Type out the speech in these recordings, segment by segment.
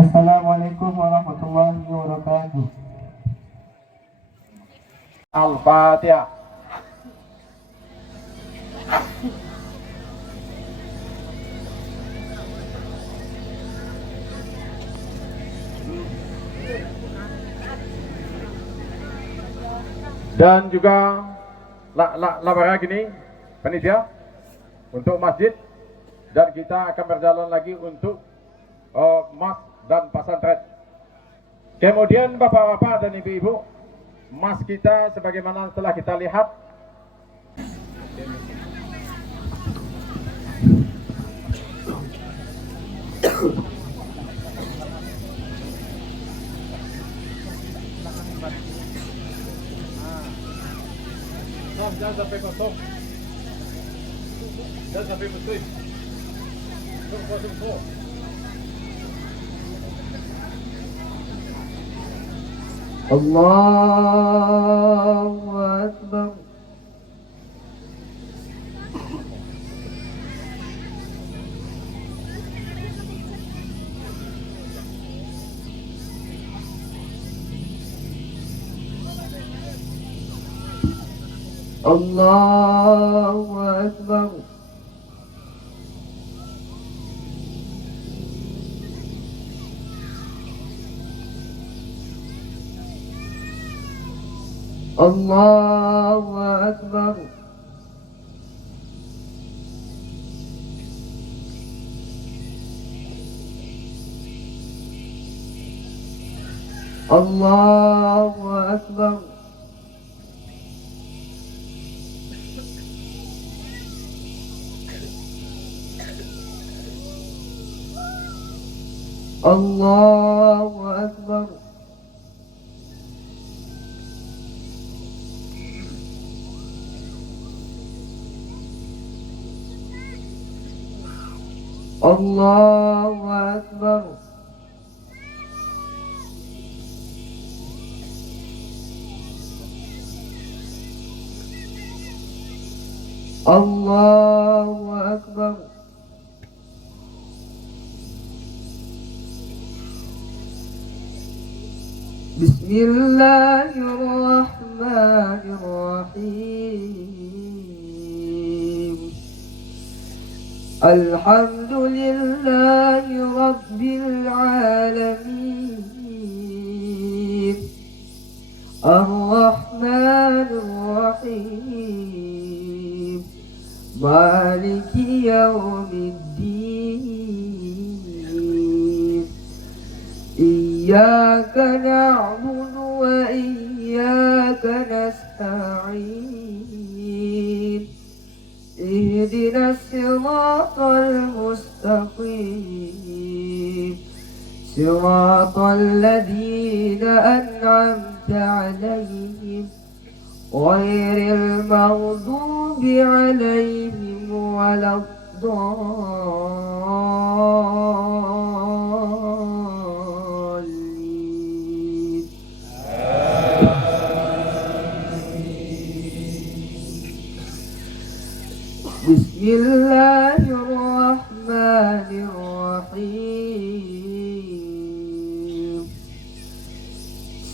Assalamualaikum warahmatullahi wabarakatuh. Al-Fatihah. Dan juga laporan gini panitia untuk masjid, dan kita akan berjalan lagi untuk mas dan pesantren. Kemudian bapak-bapak dan ibu-ibu, mas kita sebagaimana telah kita lihat jangan sampai kosong, jangan sampai betul. Tunggu. Allahu Akbar. الله أكبر. الله أكبر. الله أكبر. الله أكبر. الله أكبر. الله أكبر. بسم الله الرحمن الرحيم. الحمد لله رب العالمين. الرحمن الرحيم. مالك يوم الدين. إياك نعبد وإياك نستعين. اهدنا الصراط المستقيم. صراط الذين أنعمت عليهم غير المغضوب عليهم ولا الضالين. بسم الله الرحمن الرحيم.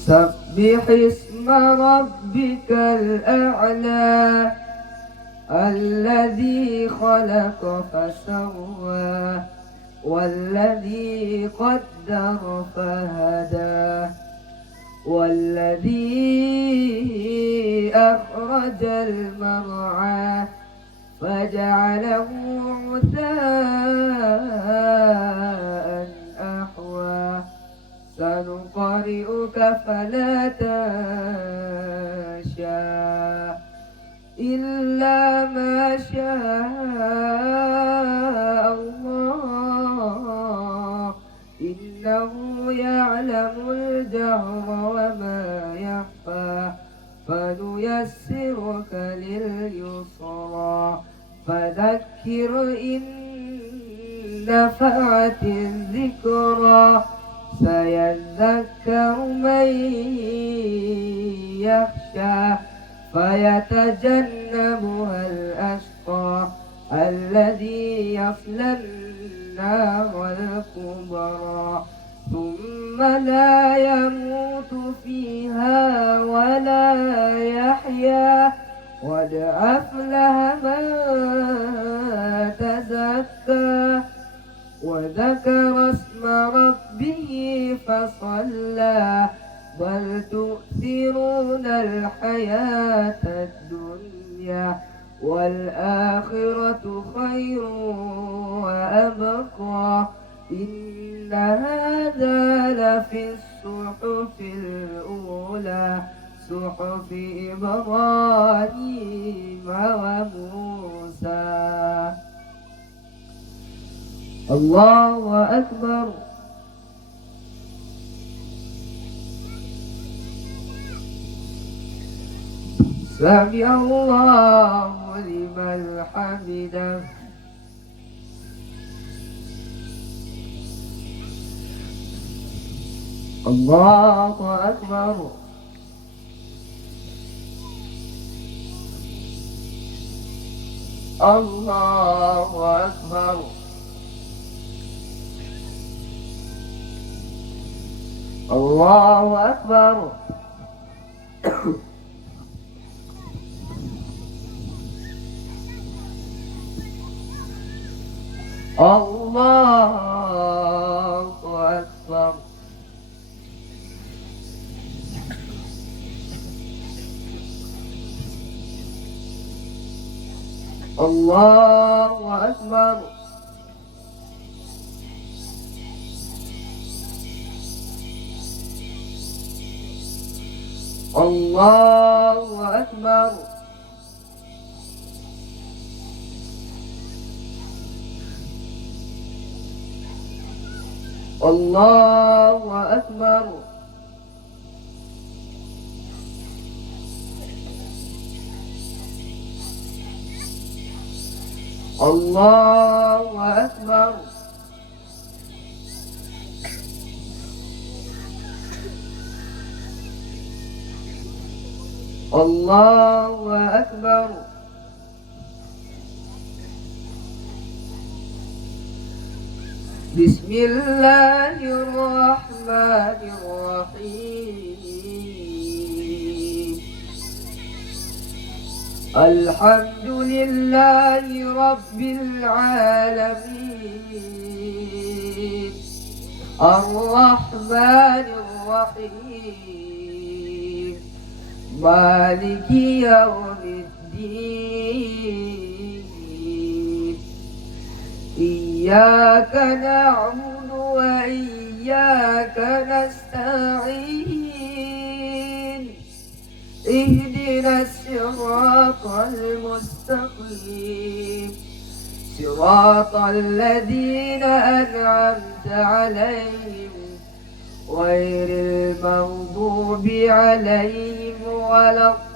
سبح اسم ربك الأعلى الذي خلق فسوى والذي قدر فهدى والذي أخرج المرعى فجعله غثاء أحوى. سنقرئك فلا تنسى إلا ما شاء الله إنه يعلم الجهر وما يخفى. فنيسرك لليسرى فذكر إن نفعت الذكرى. سيذكر من يخشى فيتجنبها الأشقى الذي يصلى النار الكبرى ثم لا يموت فيها ولا يحيا. قد أفلح من تزكى وذكر اسم ربه فصلى. بل تؤثرون الحياة الدنيا والآخرة خير وأبقى. إن هذا لفي الصحف الأولى صحف إبراهيم وموسى. الله أكبر. سمع الله لمن حمده. الله أكبر. الله أكبر. الله أكبر. الله أكبر. الله أكبر. الله أكبر. الله أكبر. الله أكبر. الله أكبر. بسم الله الرحمن الرحيم. الحمد لله رب العالمين. الرحمن الرحيم. مالك يوم الدين. إياك نعبد وإياك نستعين. اهدنا الصراط المستقيم. صراط الذين أنعمت عليهم غير المغضوب عليهم ولا الضالين.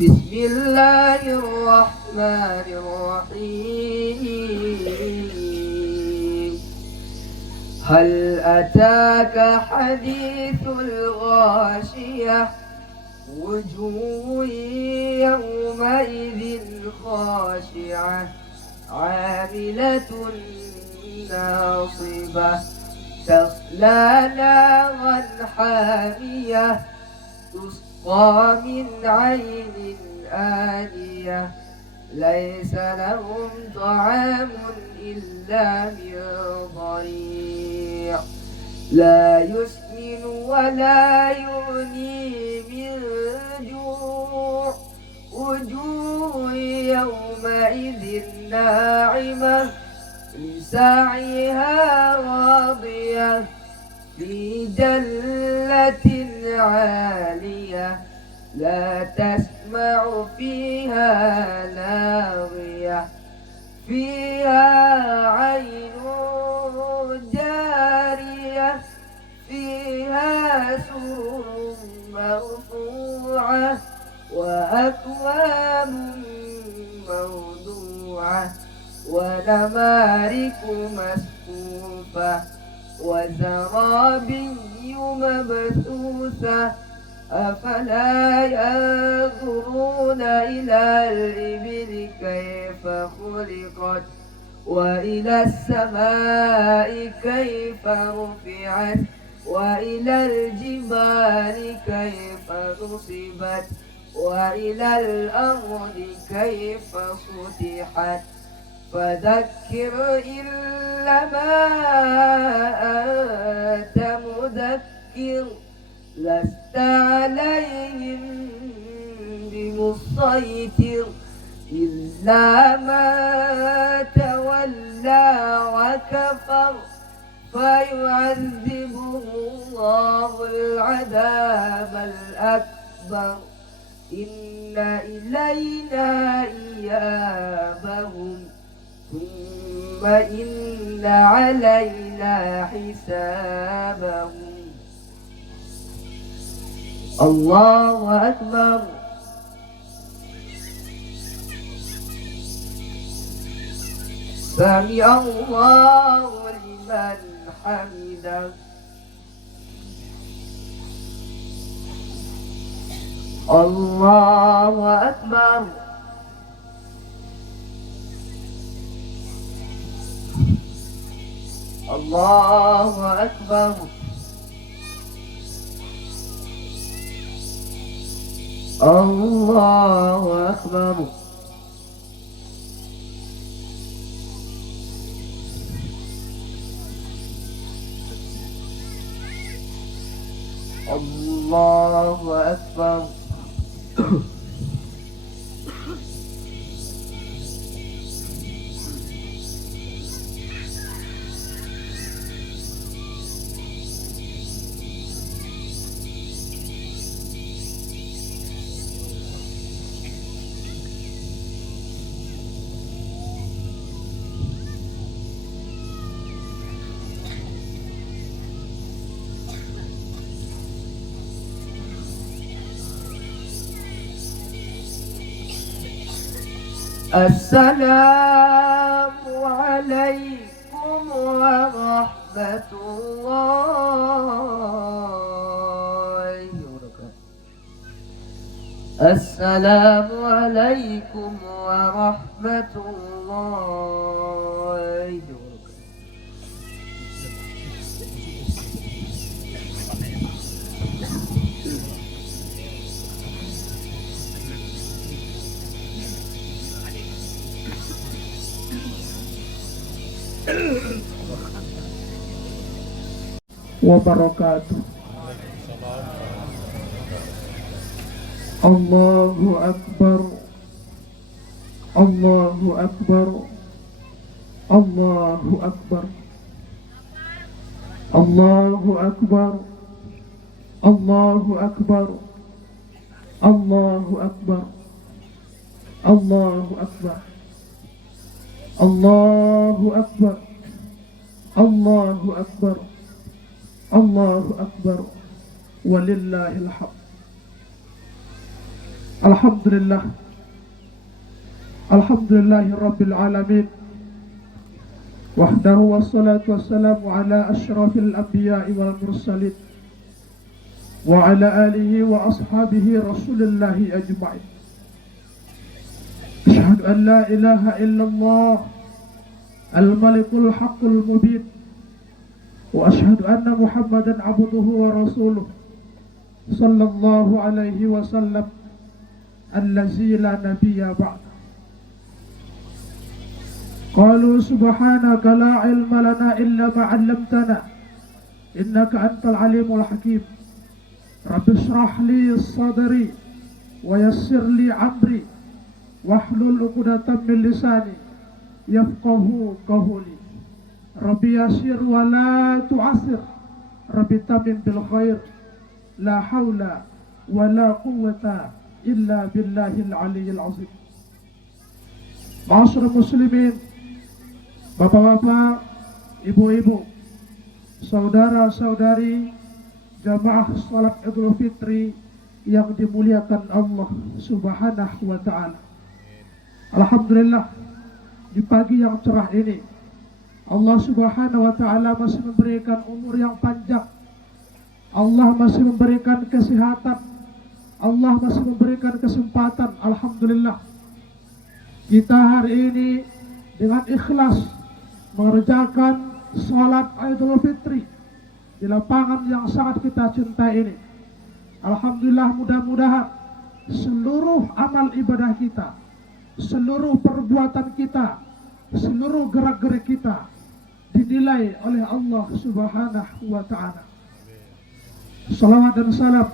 بسم الله الرحمن الرحيم. هل أتاك حديث الغاشية؟ وجوه يومئذ خاشعة عاملة ناصبة تصلى نارا حامية تسقى من عين آنية ليس لهم طعام إلا من ضريع لا يسمن ولا يغني من جوع وجوه يومئذ ناعمة لسعيها راضية في جنة عالية لا تسمع فيها لاغية فيها عين جارية فيها سرر مرفوعة وأكواب موضوعة ونمارق مصفوفة وزرابي مبثوثة أفلا ينظرون إلى الإبل كيف خلقت وإلى السماء كيف رفعت وإلى الجبال كيف نصبت وإلى الأرض كيف سطحت فذكر إنما أنت مذكر لست عليهم بمسيطر إلا ما تولى وكفر فيعذبه الله العذاب الأكبر إن إلينا إيابهم ثم إن علينا حسابهم. الله أكبر. سمع الله لمن حمده. الله أكبر. الله أكبر الله أكبر الله أكبر السلام عليكم ورحمة الله وبركاته. السلام عليكم ورحمة الله وبركاته. wabarakatuh. Allahu Akbar, Allahu Akbar, Allahu Akbar, Allahu Akbar, Allahu Akbar, Allahu Akbar, Allahu Akbar, Allahu Akbar, Allahu Akbar, Allahu Akbar, walillahil hamd. Alhamdulillah, alhamdulillahi rabbil alamin, wahdahu wassalatu wassalamu ala asyrafil anbiya'i wal mursalin wa ala alihi wa ashabihi rasulillahi ajma'in. Asyhadu an la ilaha illallah al-malikul haqqul mubin wa asyhadu anna Muhammadan abduhu wa rasuluh sallallahu alaihi wasallam allazi la nabiyya ba'da. Qalu subhanaka la ilma lana illa ma 'allamtana innaka antal alimul hakim. Rabbi shrah li sadri wa yassir li amri wahlul 'uqdatam min lisani yafqahu qawli. Rabbi yassir wa la tu'assir, Rabbi tamim bil khair, la hawla wa la quwwata illa billahil aliyyil azim. Ma'asyiral muslimin, bapak-bapak, ibu-ibu, saudara-saudari jamaah salat Idul Fitri yang dimuliakan Allah Subhanahu wa taala. Alhamdulillah, di pagi yang cerah ini Allah Subhanahu wa taala masih memberikan umur yang panjang. Allah masih memberikan kesehatan. Allah masih memberikan kesempatan. Alhamdulillah, kita hari ini dengan ikhlas mengerjakan salat Idul Fitri di lapangan yang sangat kita cintai ini. Alhamdulillah, mudah-mudahan seluruh amal ibadah kita, seluruh perbuatan kita, seluruh gerak-gerik kita dinilai oleh Allah Subhanahu wa ta'ala. Salawat dan salam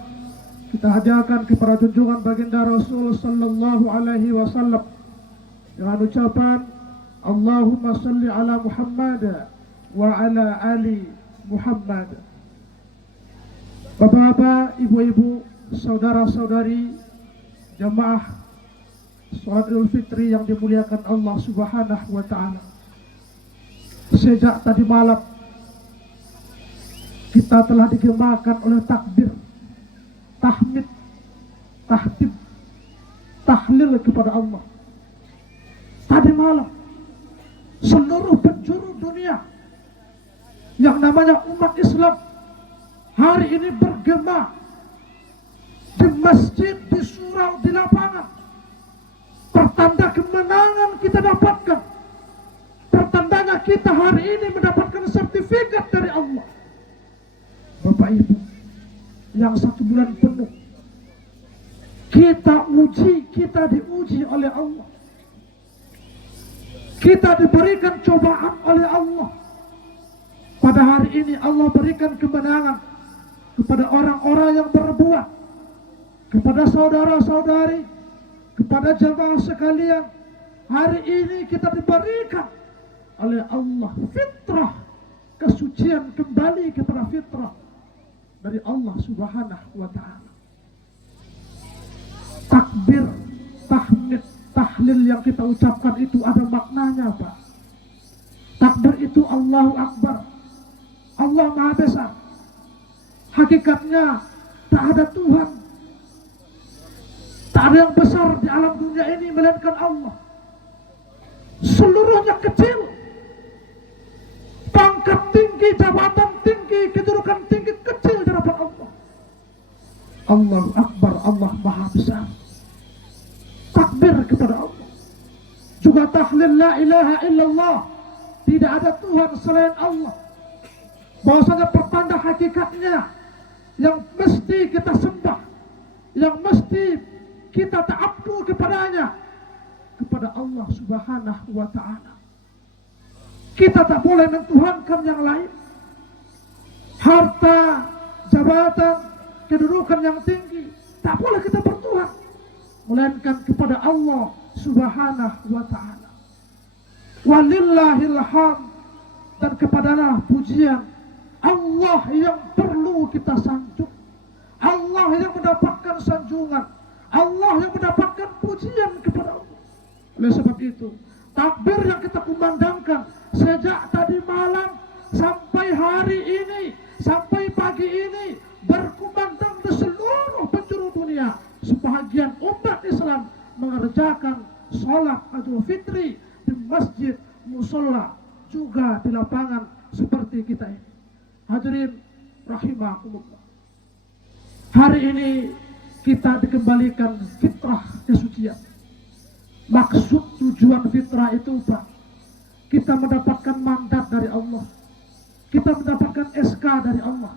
kita hajarkan kepada junjungan baginda Rasul sallallahu alaihi wasallam dengan ucapan Allahumma salli ala Muhammad wa ala ali Muhammad. Bapak-bapak, ibu-ibu, saudara-saudari jamaah salat Idul Fitri yang dimuliakan Allah Subhanahu wa taala. Sejak tadi malam kita telah digemakan oleh takbir, tahmid, tahtib, tahlil kepada Allah. Tadi malam seluruh penjuru dunia yang namanya umat Islam hari ini bergema di masjid, di surau, di lapangan. Pertanda kemenangan kita dapatkan. Pertandanya kita hari ini mendapatkan sertifikat yang 1 bulan penuh kita diuji oleh Allah. Kita diberikan cobaan oleh Allah. Pada hari ini Allah berikan kemenangan kepada orang-orang yang berbuat, kepada saudara-saudari, kepada jamaah sekalian. Hari ini kita diberikan oleh Allah fitrah, kesucian, kembali kepada fitrah dari Allah Subhanahu wa ta'ala. Takbir, tahmid, tahlil yang kita ucapkan itu ada maknanya, Pak. Takbir itu Allahu Akbar, Allah Maha Besar. Hakikatnya tak ada Tuhan, tak ada yang besar di alam dunia ini melainkan Allah. Seluruhnya kecil, pangkat tinggi, jabatan tinggi, kedudukan tinggi, kecil di hadapan Allah. Allahu Akbar, Allah Maha Besar. Takbir kepada Allah. Juga tahlil la ilaha illallah, tidak ada Tuhan selain Allah. Bahwasanya pertanda hakikatnya yang mesti kita sembah, yang mesti kita ta'abdu kepadanya, kepada Allah Subhanahu wa ta'ala. Kita tak boleh mentuhankan yang lain. Harta, jabatan, kedudukan yang tinggi, tak boleh kita bertuhan, melainkan kepada Allah Subhanahu wa ta'ala. Walillahil hamd, dan kepadanya pujian. Allah yang perlu kita sanjung, Allah yang mendapatkan sanjungan, Allah yang mendapatkan pujian kepada Allah. Oleh sebab itu, takbir yang kita kumandangkan sejak tadi malam sampai hari ini, sampai pagi ini, berkumandang di seluruh penjuru dunia. Sebahagian umat Islam mengerjakan sholat Idul Fitri di masjid, musola, juga di lapangan seperti kita ini. Hadirin rahimakumullah. Hari ini kita dikembalikan fitrah kesucian. Maksud tujuan fitrah itu, Pak, kita mendapatkan mandat dari Allah, kita mendapatkan SK dari Allah,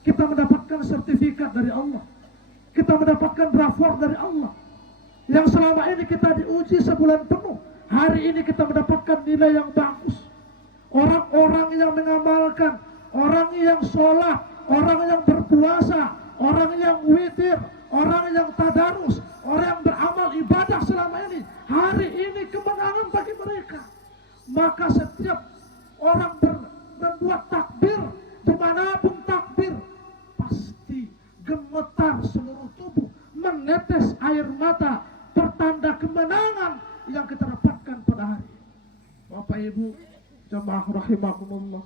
kita mendapatkan sertifikat dari Allah, kita mendapatkan rapor dari Allah. Yang selama ini kita diuji sebulan penuh, hari ini kita mendapatkan nilai yang bagus. Orang-orang yang mengamalkan, orang yang sholat, orang yang berpuasa, orang yang witir, orang yang tadarus, orang yang beramal ibadah selama ini, hari ini kemenangan bagi mereka. Maka setiap orang membuat takbir, dimanapun takbir, pasti gemetar seluruh tubuh, menetes air mata, pertanda kemenangan yang kita dapatkan pada hari ini. Bapak Ibu jamaah rahimakumullah,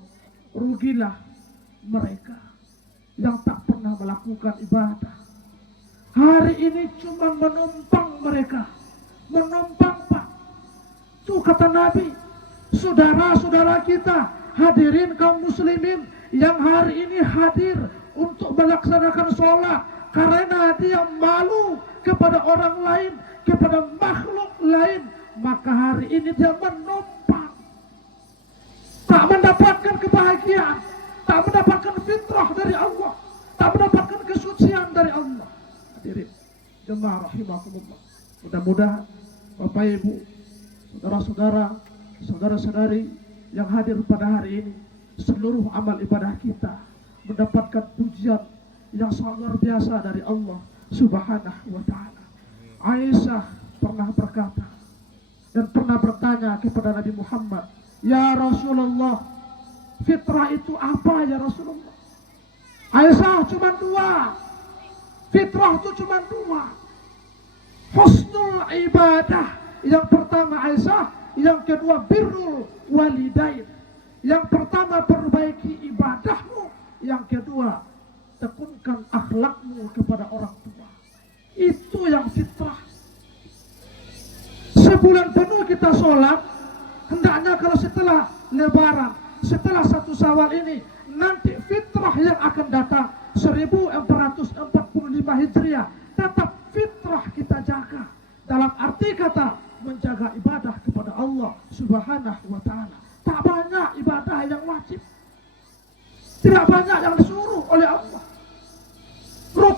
rugilah mereka yang tak pernah melakukan ibadah. Hari ini cuma menumpang mereka, menumpang, Pak. Itu kata Nabi, saudara-saudara kita, hadirin kaum muslimin yang hari ini hadir untuk melaksanakan sholat karena dia malu kepada orang lain, kepada makhluk lain, maka hari ini dia menumpang, tak mendapatkan kebahagiaan, tak mendapatkan fitrah dari Allah, tak mendapatkan kesucian dari Allah. Hadirin jemaah rahimakumullah, mudah-mudahan Bapak Ibu, saudara-saudara, saudara-saudari yang hadir pada hari ini, seluruh amal ibadah kita mendapatkan pujian yang sangat luar biasa dari Allah Subhanahu wa ta'ala. Aisyah pernah berkata dan pernah bertanya kepada Nabi Muhammad, "Ya Rasulullah, fitrah itu apa ya Rasulullah?" Aisyah cuma dua, fitrah itu cuma dua. Husnul ibadah, yang pertama Aisyah, yang kedua birrul walidain. Yang pertama perbaiki ibadahmu, yang kedua tekunkan akhlakmu kepada orang tua. Itu yang fitrah. Sebulan penuh kita sholat, hendaknya kalau setelah lebaran, setelah 1 Syawal ini, nanti fitrah yang akan datang 1445 Hijriah, tetap fitrah kita jaga. Dalam arti kata menjaga ibadah kepada Allah Subhanahu wa ta'ala. Tak banyak ibadah yang wajib, tidak banyak yang disuruh oleh Allah.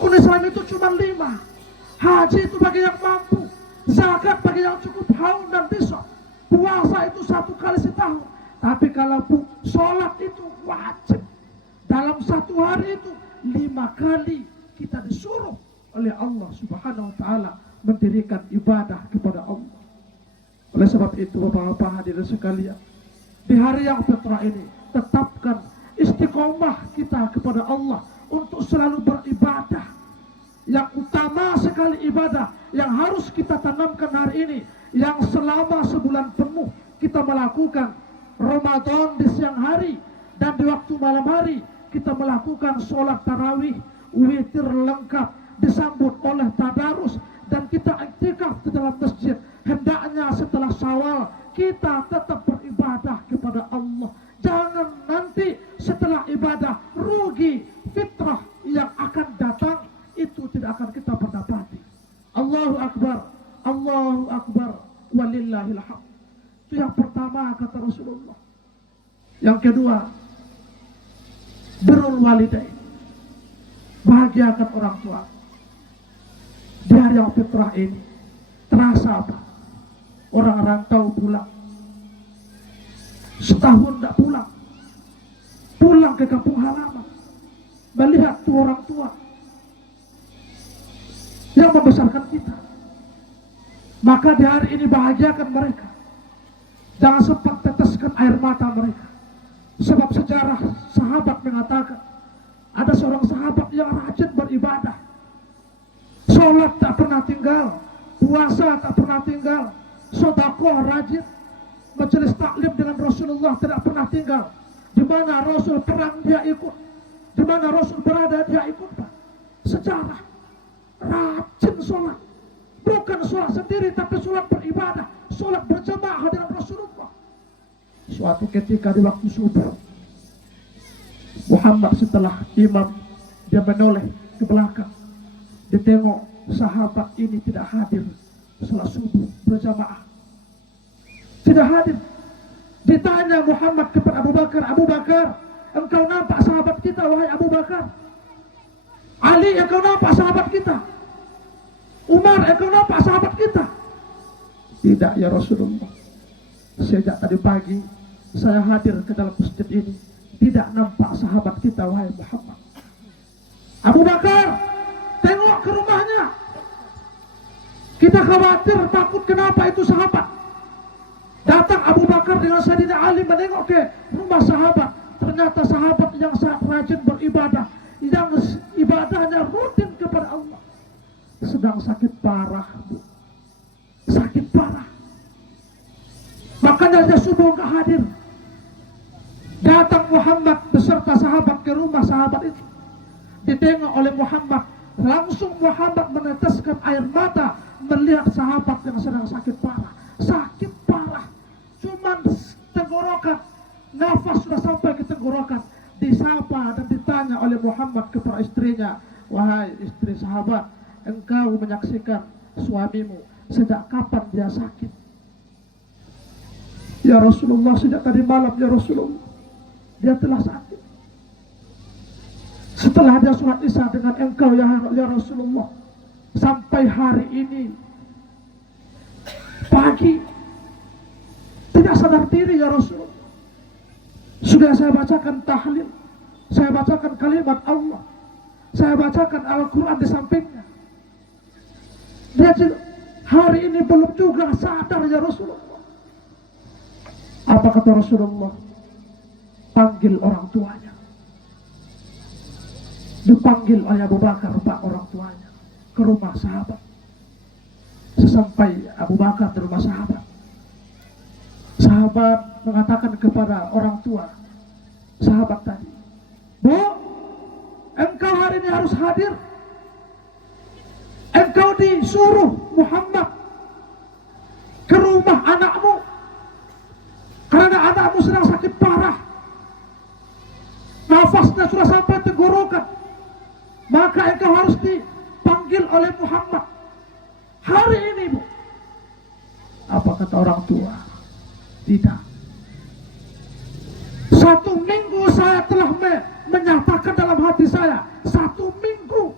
Rukun Islam itu cuma 5. Haji itu bagi yang mampu, zakat bagi yang cukup haul dan besok, puasa itu 1 kali setahun. Tapi kalau sholat itu wajib. Dalam 1 hari itu 5 kali kita disuruh oleh Allah Subhanahu wa ta'ala mendirikan ibadah kepada Allah. Oleh sebab itu Bapak-bapak hadirin sekalian, di hari yang fitrah ini tetapkan istiqomah kita kepada Allah untuk selalu beribadah. Yang utama sekali ibadah yang harus kita tanamkan hari ini, yang selama sebulan penuh kita melakukan Ramadan di siang hari dan di waktu malam hari kita melakukan sholat tarawih, witir lengkap, disambut oleh tadarus, dan kita iktikaf di dalam masjid. Hendaknya setelah Syawal kita tetap beribadah kepada Allah. Jangan nanti setelah ibadah rugi, fitrah yang akan datang itu tidak akan kita berdapati. Allahu Akbar, Allahu Akbar, walillahil hamd. Itu yang pertama kata Rasulullah. Yang kedua, birrul walidain, bahagiakan orang tua. Di hari yang fitrah ini terasa apa? Orang rantau pulang, setahun tidak pulang, pulang ke kampung halaman, melihat tuh orang tua yang membesarkan kita. Maka di hari ini bahagiakan mereka. Jangan sempat teteskan air mata mereka. Sebab sejarah sahabat mengatakan ada seorang sahabat yang rajin beribadah, sholat tak pernah tinggal, puasa tak pernah tinggal, sedekah rajin, majelis taklim dengan Rasulullah tidak pernah tinggal. Di mana Rasul perang dia ikut, di mana Rasul berada dia ikut. Pak, sejarah rajin sholat, bukan sholat sendiri tapi sholat beribadah, sholat berjamaah dengan Rasulullah. Suatu ketika di waktu subuh, Muhammad setelah imam dia menoleh ke belakang, dia tengok sahabat ini tidak hadir sholat subuh berjamaah, tidak hadir. Ditanya Muhammad kepada Abu Bakar, Abu Bakar, engkau nampak sahabat kita wahai Abu Bakar? Ali, engkau nampak sahabat kita? Umar, engkau nampak sahabat kita? Tidak ya Rasulullah, sejak tadi pagi saya hadir ke dalam masjid ini, tidak nampak sahabat kita wahai Muhammad. Abu Bakar, tengok ke rumahnya. Kita khawatir, takut kenapa itu sahabat. Datang Abu Bakar dengan Sayyidina Ali menengok ke rumah sahabat. Ternyata sahabat yang sangat rajin beribadah, yang ibadahnya rutin kepada Allah, sedang sakit parah, Bu. Sakit parah. Makanya dia subuh enggak hadir. Datang Muhammad beserta sahabat ke rumah sahabat itu. Ditengok oleh Muhammad, langsung Muhammad meneteskan air mata melihat sahabat yang sedang sakit parah. Sakit parah, cuman tenggorokan, nafas sudah sampai ke tenggorokan. Disapa dan ditanya oleh Muhammad kepada istrinya, wahai istri sahabat, engkau menyaksikan suamimu sejak kapan dia sakit? Ya Rasulullah, sejak tadi malam ya Rasulullah, dia telah sakit. Setelah dia sholat isya dengan engkau ya Rasulullah, sampai hari ini pagi tidak sadar diri ya Rasulullah. Sudah saya bacakan tahlil, saya bacakan kalimat Allah, saya bacakan Al-Quran di sampingnya, dia hari ini belum juga sadar ya Rasulullah. Apa kata Rasulullah? Panggil orang tuanya. Dipanggil oleh Abu Bakar, Pak, orang tuanya ke rumah sahabat. Sesampai Abu Bakar di rumah sahabat, sahabat mengatakan kepada orang tua sahabat tadi, Bu, engkau hari ini harus hadir. Engkau disuruh Muhammad ke rumah anakmu karena anakmu sedang sakit parah, nafasnya sudah sampai tenggorokan, maka engkau harus dipanggil oleh Muhammad hari ini, Bu. Apa kata orang tua? Tidak. 1 minggu saya telah menyatakan dalam hati saya, 1 minggu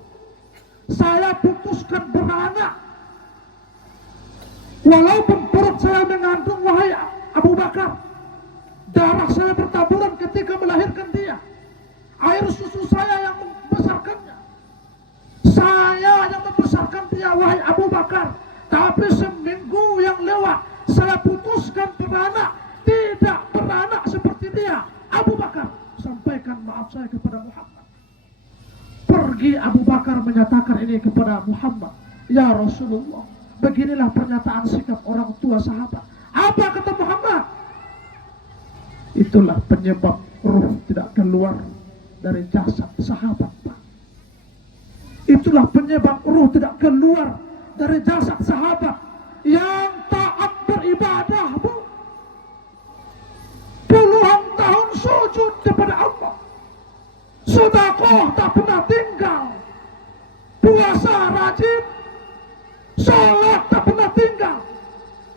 Saya putuskan beranak. Walaupun perut saya mengandung, wahai Abu Bakar, darah saya bertaburan ketika melahirkan dia. Air susu saya yang membesarkannya. Saya yang membesarkan dia, wahai Abu Bakar. Tapi seminggu yang lewat, saya putuskan beranak. Tidak beranak seperti dia, Abu Bakar. Sampaikan maaf saya kepada Muhammad. Pergi Abu Bakar menyatakan ini kepada Muhammad. Ya Rasulullah, beginilah pernyataan sikap orang tua sahabat. Apa kata Muhammad? Itulah penyebab ruh tidak keluar dari jasad sahabat, Pak. Itulah penyebab ruh tidak keluar dari jasad sahabat yang taat beribadah, Bu. Puluhan tahun sujud kepada Allah. Sedekah tak pernah tinggal. Puasa rajin. Sholat tak pernah tinggal.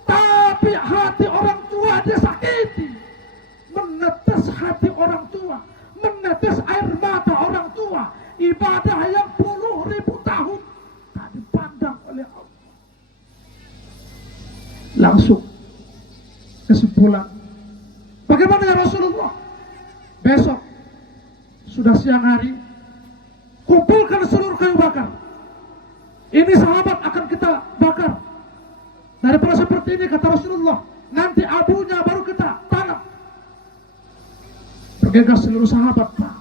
Tapi hati orang tua dia sakiti. Menetes hati orang tua. Menetes air mata orang tua. Ibadah yang puluh ribu tahun tak dipandang oleh Allah. Langsung kesimpulan. Bagaimana ya Rasulullah? Besok sudah siang hari, kumpulkan seluruh kayu bakar. Ini sahabat akan kita bakar. Daripada seperti ini kata Rasulullah, nanti abunya baru kita tanam. Bergegas seluruh sahabat, Pak,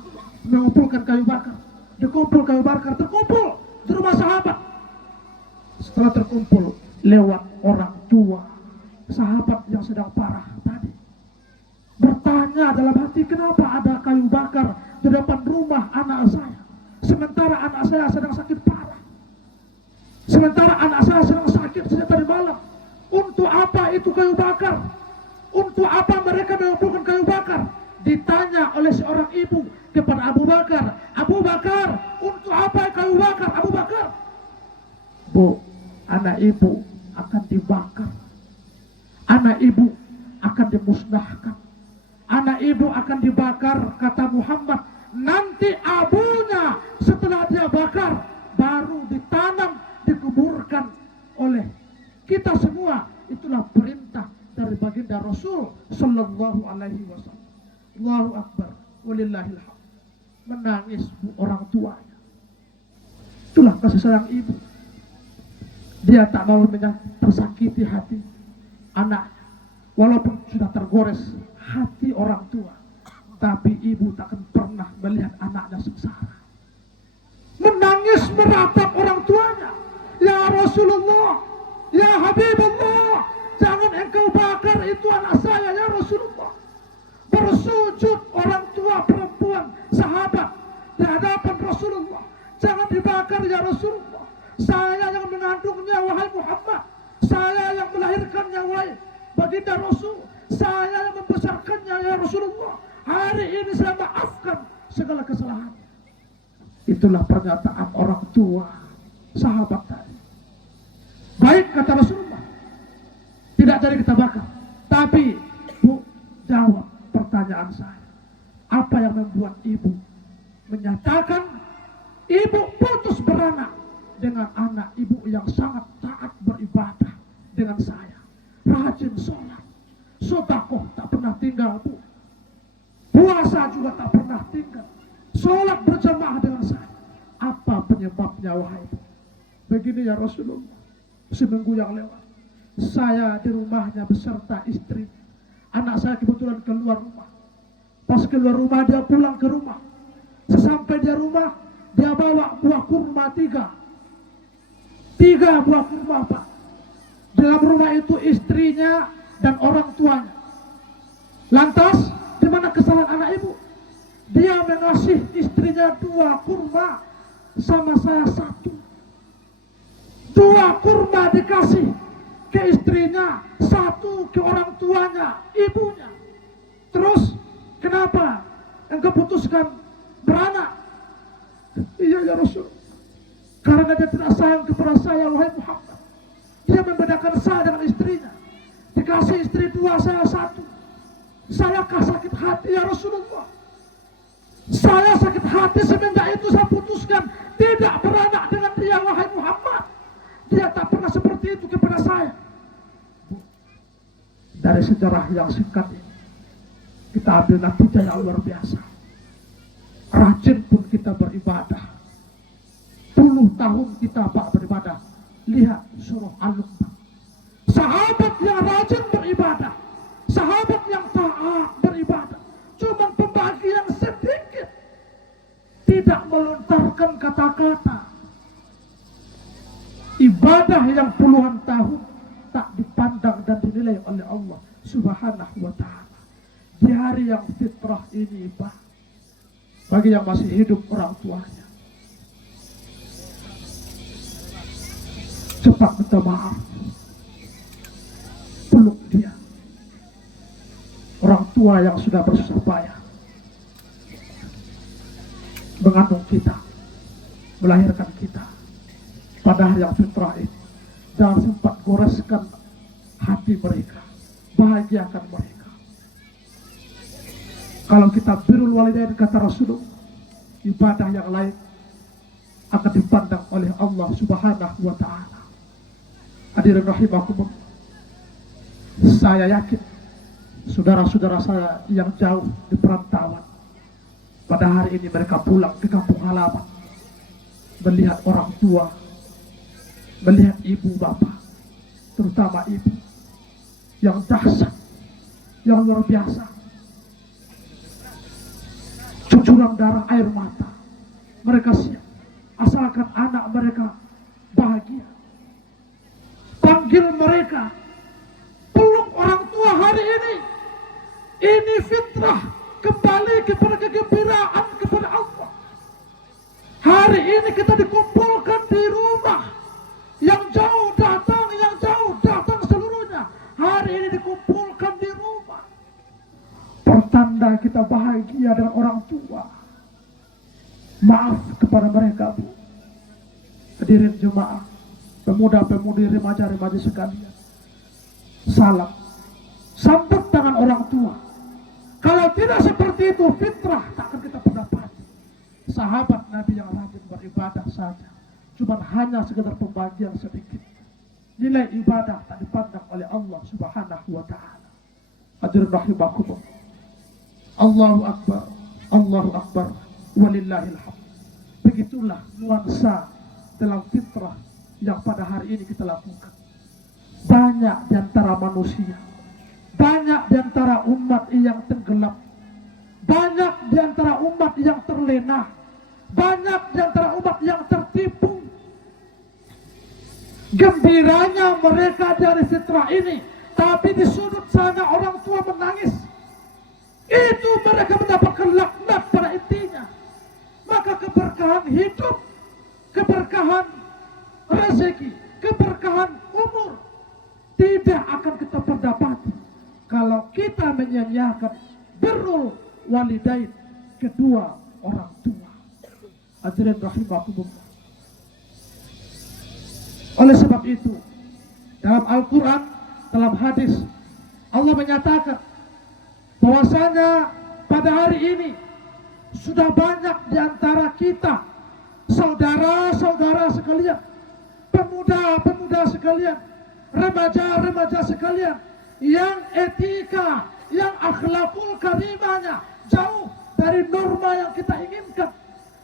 mengumpulkan kayu bakar. Dikumpul kayu bakar, terkumpul di rumah sahabat. Setelah terkumpul, lewat orang tua sahabat yang sedang parah tadi. Bertanya dalam hati, kenapa ada kayu bakar di depan rumah anak saya, sementara anak saya sedang sakit parah, sementara anak saya sedang sakit sejak tadi malam. Untuk apa itu kayu bakar? Untuk apa mereka mengumpulkan kayu bakar? Ditanya oleh seorang ibu kepada Abu Bakar. Abu Bakar, untuk apa kayu bakar? Abu Bakar, Bu, anak ibu akan dibakar, anak ibu akan dimusnahkan, anak ibu akan dibakar, kata Muhammad. Nanti abunya setelah dia bakar baru ditanam, dikuburkan oleh kita semua. Itulah perintah dari baginda Rasul sallallahu alaihi wasallam. Allahu akbar, walillahil hamd. Menangis bu orang tuanya. Itulah kasih sayang ibu. Dia tak mau tersakiti hati anak, walaupun sudah tergores hati orang tua, tapi ibu takkan pernah melihat anaknya sengsara. Menangis meratap orang tuanya. Ya Rasulullah, ya Habibullah, jangan engkau bakar itu anak saya ya Rasulullah. Bersujud orang tua perempuan sahabat di hadapan Rasulullah. Jangan dibakar ya Rasulullah. Saya yang mengandungnya wahai Muhammad. Saya yang melahirkannya wahai baginda Rasul. Saya yang membesarkannya ya Rasulullah. Hari ini saya maafkan segala kesalahan. Itulah pernyataan orang tua sahabat tadi. Baik kata Rasulullah, tidak jadi kita bakar. Tapi Bu, jawab pertanyaan saya. Apa yang membuat ibu menyatakan ibu putus beranak dengan anak ibu yang sangat taat beribadah dengan saya, rajin sholat, sedekah tak pernah tinggal, Bu, puasa juga tak pernah tinggal, sholat berjamaah dengan saya. Apa penyebabnya wahai ibu? Begini ya Rasulullah, seminggu yang lewat saya di rumahnya beserta istri. Anak saya kebetulan keluar rumah. Pas keluar rumah dia pulang ke rumah. Sesampai di rumah dia bawa buah kurma tiga buah kurma, Pak. Dalam rumah itu istrinya dan orang tuanya. Lantas di mana kesalahan anak ibu? Dia mengasih istrinya 2 kurma, sama saya 1. 2 kurma dikasih ke istrinya, 1 ke orang tuanya, ibunya. Terus kenapa engkau putuskan beranak? Iya ya Rasul, karena dia tidak sayang kepada saya wahai Muhammad. Dia membedakan saya dengan istrinya. Dikasih istri 2, saya 1. Saya sakit hati ya Rasulullah. Saya sakit hati semenjak itu saya putuskan tidak beranak dengan dia, wahai Muhammad. Dia tak pernah seperti itu kepada saya. Dari sejarah yang singkat ini, kita ambil natijah yang luar biasa. Rajin pun kita beribadah. Puluh tahun kita beribadah. Lihat surah Al-Luqman. Sahabat yang rajin beribadah, sahabat yang taat beribadah, cuma pembagi yang sedikit tidak melontarkan kata-kata. Ibadah yang puluhan tahun tak dipandang dan dinilai oleh Allah Subhanahu wa ta'ala. Di hari yang fitrah ini, Pak, bagi yang masih hidup orang tuanya, cepat minta maaf, peluk dia. Orang tua yang sudah bersusah payah mengandung kita, melahirkan kita pada hari yang fitrah ini. Jangan sempat goreskan hati mereka, bahagiakan mereka. Kalau kita birrul walidain, kata Rasulullah, ibadah yang lain akan dipandang oleh Allah Subhanahu wa ta'ala. Hadirin rahimakumullah, saya yakin saudara-saudara saya yang jauh di perantauan, pada hari ini mereka pulang ke kampung halaman, melihat orang tua, melihat ibu bapak, terutama ibu yang dahsyat, yang luar biasa, cucuran darah air mata. Mereka siap asalkan anak mereka bahagia. Panggil mereka, peluk orang tua hari ini. Ini fitrah, kembali kepada kegembiraan kepada Allah. Hari ini kita dikumpulkan di rumah. Yang jauh datang seluruhnya. Hari ini dikumpulkan di rumah. Pertanda kita bahagia dengan orang tua. Maaf kepada mereka, Bu. Hadirin jemaah, pemuda-pemudi, remaja-remaja sekalian. Salam. Sambut tangan orang tua. Kalau tidak seperti itu, fitrah tak akan kita pendapati. Sahabat Nabi yang rajin beribadah saja, cuma hanya sekedar pembagian sedikit. Nilai ibadah tak dipandang oleh Allah Subhanahu wa ta'ala. Hadirin rahimakumullah. Allahu Akbar, Allahu Akbar, walillahil hamd. Begitulah nuansa dalam fitrah yang pada hari ini kita lakukan. Banyak di antara manusia, banyak di antara umat yang tenggelam, banyak di antara umat yang terlena, banyak di antara umat yang tertipu. Gembiranya mereka dari fitrah ini, tapi di sudut sana orang tua menangis. Itu mereka mendapatkan laknat pada intinya. Maka keberkahan hidup, keberkahan rezeki, keberkahan umur tidak akan kita perdapati kalau kita menyia-nyiakan birrul walidain, kedua orang tua. Hadirin rahimakumullah. Oleh sebab itu, dalam Al-Quran, dalam hadis, Allah menyatakan bahwasanya pada hari ini sudah banyak di antara kita, saudara-saudara sekalian, pemuda-pemuda sekalian, remaja-remaja sekalian, yang etika, yang akhlakul karimahnya jauh dari norma yang kita inginkan.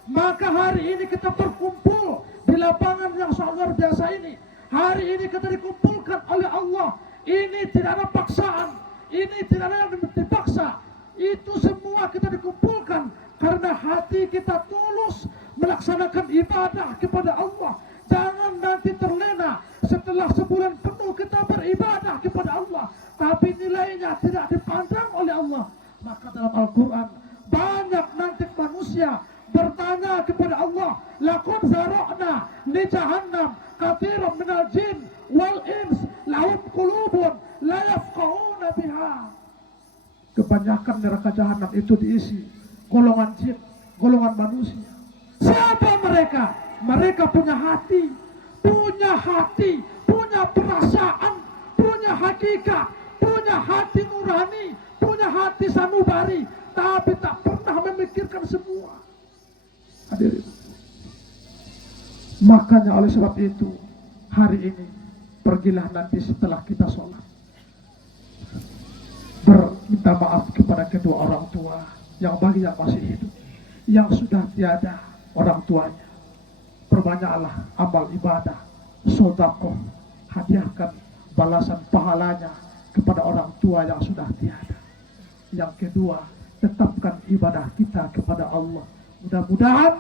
Maka hari ini kita berkumpul di lapangan yang sangat luar biasa ini. Hari ini kita dikumpulkan oleh Allah. Ini tidak ada paksaan, ini tidak ada yang dipaksa. Itu semua kita dikumpulkan karena hati kita tulus melaksanakan ibadah kepada Allah. Jangan nanti terlena setelah sebulan penuh kita beribadah kepada Allah, tapi nilainya tidak dipandang oleh Allah. Maka dalam Al-Quran banyak nanti manusia bertanya kepada Allah, laqad zara'na li jahannam katsiran minal jin wal ins lahum qulubun la yafqahuna biha. Kebanyakan neraka jahanam itu diisi golongan jin, golongan manusia. Siapa mereka? Mereka punya hati, punya perasaan, punya hakikat, punya hati nurani, punya hati sanubari, tapi tak pernah memikirkan semua hadirin. Makanya oleh sebab itu, hari ini pergilah nanti setelah kita sholat, berminta maaf kepada kedua orang tua yang bagi yang masih hidup, yang sudah tiada orang tuanya. Perbanyaklah amal ibadah, sedekah, hadiahkan balasan pahalanya kepada orang tua yang sudah tiada. Yang kedua, tetapkan ibadah kita kepada Allah. Mudah-mudahan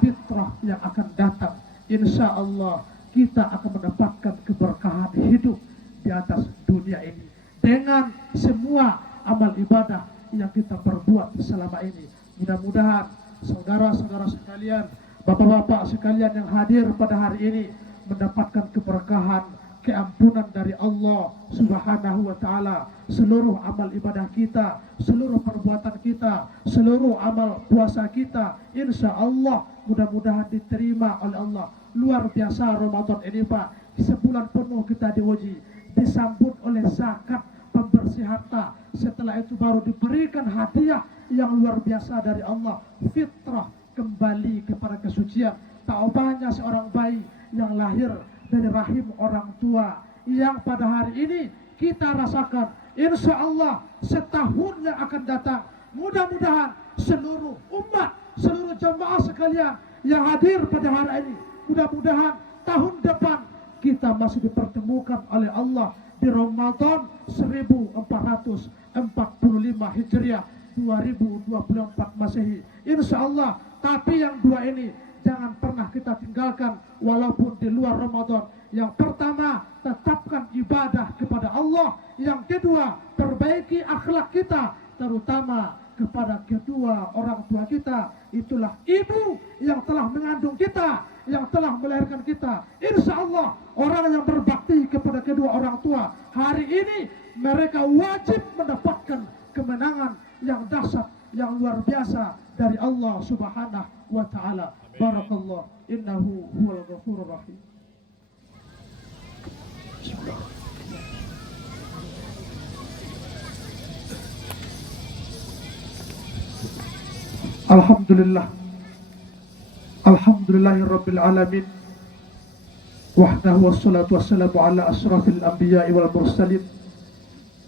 fitrah yang akan datang, insya Allah kita akan mendapatkan keberkahan hidup di atas dunia ini dengan semua amal ibadah yang kita perbuat selama ini. Mudah-mudahan saudara-saudara sekalian, bapak-bapak sekalian yang hadir pada hari ini mendapatkan keberkahan, keampunan dari Allah Subhanahu wa Ta'ala. Seluruh amal ibadah kita, seluruh perbuatan kita, seluruh amal puasa kita, insya Allah mudah-mudahan diterima oleh Allah. Luar biasa Ramadan ini Pak, sebulan penuh kita diuji, disambut oleh zakat, pembersih harta. Setelah itu baru diberikan hadiah yang luar biasa dari Allah, fitrah, kembali kepada kesucian. Tak banyak seorang bayi yang lahir dari rahim orang tua yang pada hari ini kita rasakan. Insya Allah setahun yang akan datang, mudah-mudahan seluruh umat, seluruh jamaah sekalian yang hadir pada hari ini, mudah-mudahan tahun depan kita masih dipertemukan oleh Allah di Ramadan 1445 Hijriah 2024 Masehi. Insya Allah. Tapi yang dua ini jangan pernah kita tinggalkan walaupun di luar Ramadan. Yang pertama, tetapkan ibadah kepada Allah. Yang kedua, perbaiki akhlak kita, terutama kepada kedua orang tua kita. Itulah ibu yang telah mengandung kita, yang telah melahirkan kita. Insya Allah orang yang berbakti kepada kedua orang tua, hari ini mereka wajib mendapatkan kemenangan yang dahsyat, yang luar biasa dari Allah Subhanahu wa Ta'ala. Barakallah, innahu huwal ghafurur rahim. Alhamdulillah, alhamdulillahirabbil alamin, wahdahu wassalatu wassalamu ala asrafil anbiya'i wal mursalin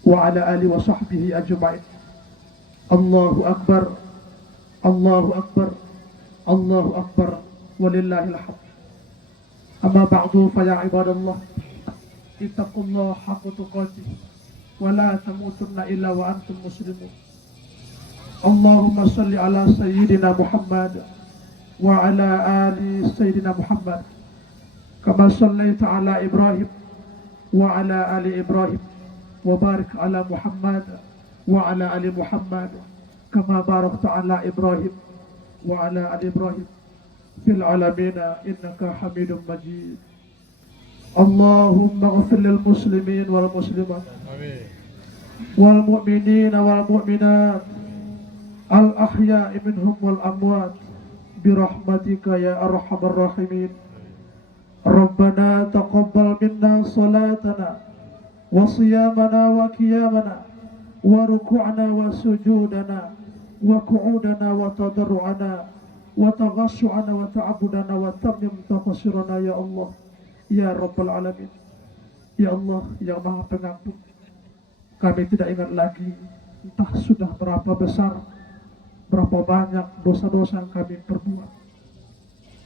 wa ala alihi wa sahbihi ajma'in. Allahu akbar, Allahu akbar, Allahu akbar, walillahil hamd. Amma ba'du, fa ya ibadallah, ittaqullaha haqqa tuqatih wa la tamutunna illa wa antum muslimun. Allahumma salli ala sayyidina Muhammad wa ala ali sayyidina Muhammad kama sallaita ala Ibrahim wa ala ali Ibrahim wa barik ala Muhammad wa ala ali Muhammad kama barakta ala Ibrahim wa ala ali Ibrahim fil alamina innaka hamidum majid. Allahumma ghfir lil muslimin wal muslimat wal mu'minin wal mu'minat al-ahya'i minhum wal amwat birahmatika ya arhamar rahimin. Rabbana taqabbal minna salatana wa siyamana wa qiyamana wa ruku'ana wa sujudana wa qu'udana wa tadarru'ana wa taghassu'ana wa ta'abudana wa tamim taqsirana ya Allah ya Rabbal alamin. Ya Allah yang Maha Pengampun, kami tidak ingat lagi entah sudah berapa besar, berapa banyak dosa-dosa yang kami perbuat.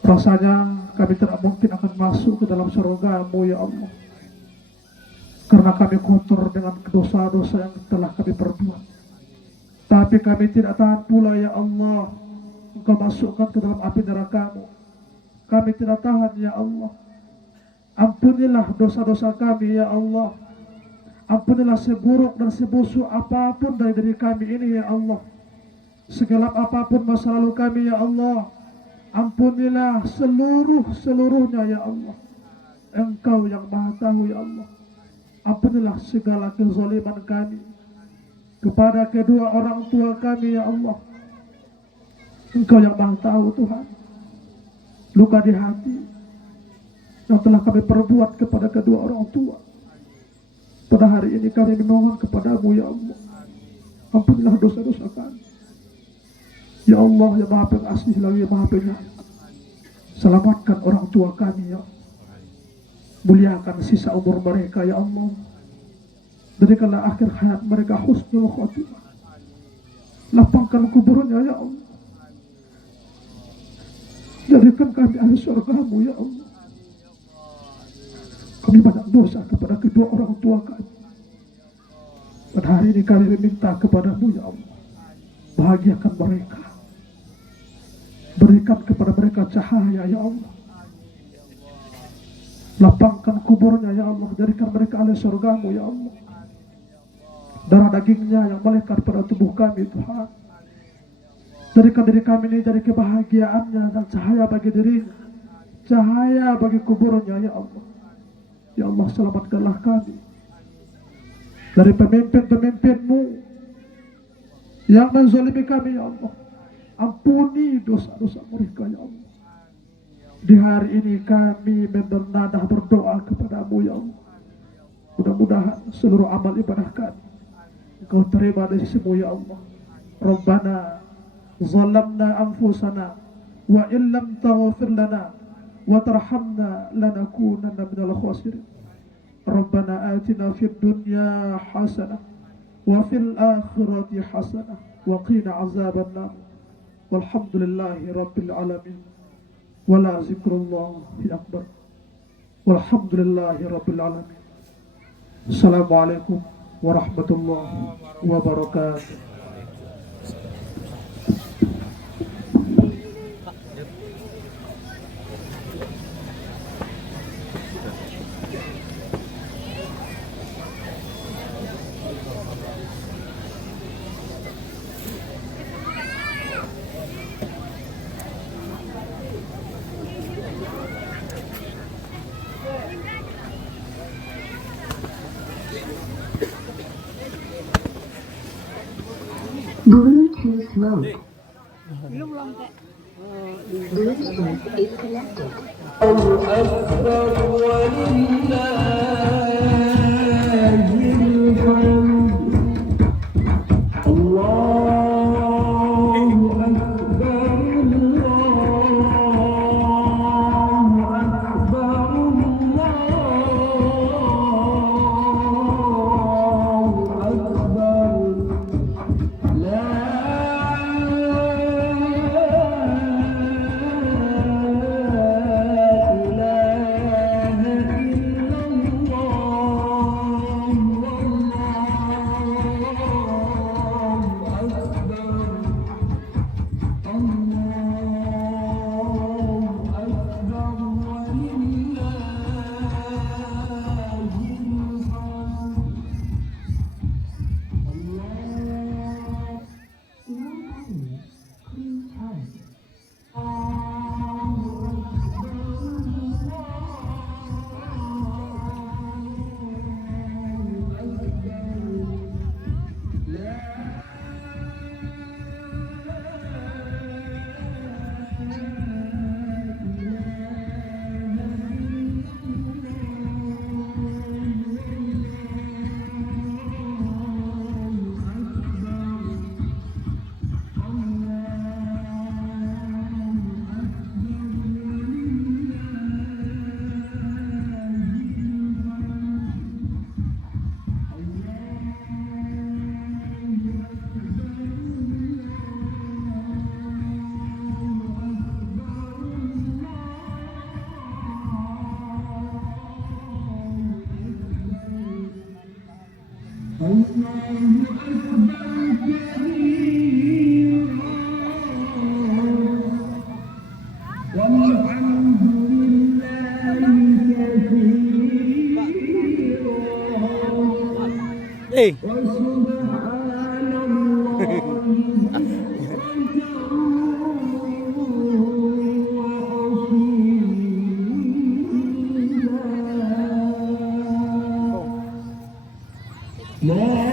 Rasanya kami tidak mungkin akan masuk ke dalam surga-Mu ya Allah, karena kami kotor dengan dosa-dosa yang telah kami perbuat. Tapi kami tidak tahan pula ya Allah, Engkau masukkan ke dalam api neraka-Mu. Kami tidak tahan ya Allah. Ampunilah dosa-dosa kami ya Allah. Ampunilah seburuk dan sebusuk apapun dari diri kami ini ya Allah. Segelap apapun masa lalu kami ya Allah, ampunilah seluruhnya ya Allah. Engkau yang Maha Tahu ya Allah. Ampunilah segala kezaliman kami kepada kedua orang tua kami ya Allah. Engkau yang Maha Tahu Tuhan. Luka di hati yang telah kami perbuat kepada kedua orang tua, pada hari ini kami memohon kepadamu ya Allah. Ampunilah dosa-dosa kami ya Allah, ya Maha Pengasih lagi Maha Penyayang. Selamatkan orang tua kami ya Allah. Muliakan sisa umur mereka ya Allah. Berikanlah akhir hayat mereka husnul khotimah. Lapangkan kuburnya ya Allah. Jadikan kami ahli surgamu ya Allah. Kami banyak dosa kepada kedua orang tua kami. Pada hari ini kami meminta kepadamu ya Allah. Bahagiakan mereka. Berikan kepada mereka cahaya ya Allah. Lapangkan kuburnya ya Allah. Jadikan mereka ahli surgamu ya Allah. Darah dagingnya yang melekat pada tubuh kami Tuhan. Jadikan diri kami ini jadi kebahagiaannya dan cahaya bagi dirinya. Cahaya bagi kuburnya ya Allah. Ya Allah, selamatkanlah kami dari pemimpin-pemimpinmu yang menzalimi kami ya Allah. Ampuni dosa-dosa mereka ya Allah. Di hari ini kami bernadah berdoa kepadamu ya Allah. Mudah-mudahan seluruh amal ibadah kami Engkau terima dari sisimu ya Allah. Rabbana zalamna anfusana wa illam taghfir lana wa tarhamna lanakunanna minal khasirin. Rabbana atina fid dunya hasanah wa fil akhirati hasanah wa qina azaban nar. Walhamdulillahi rabbil alamin. Wala zikrullahi akbar. Walhamdulillahi rabbil alamin. Assalamualaikum warahmatullahi wabarakatuh. Bluetooth mode. Bluetooth is connected. Hey. Yeah.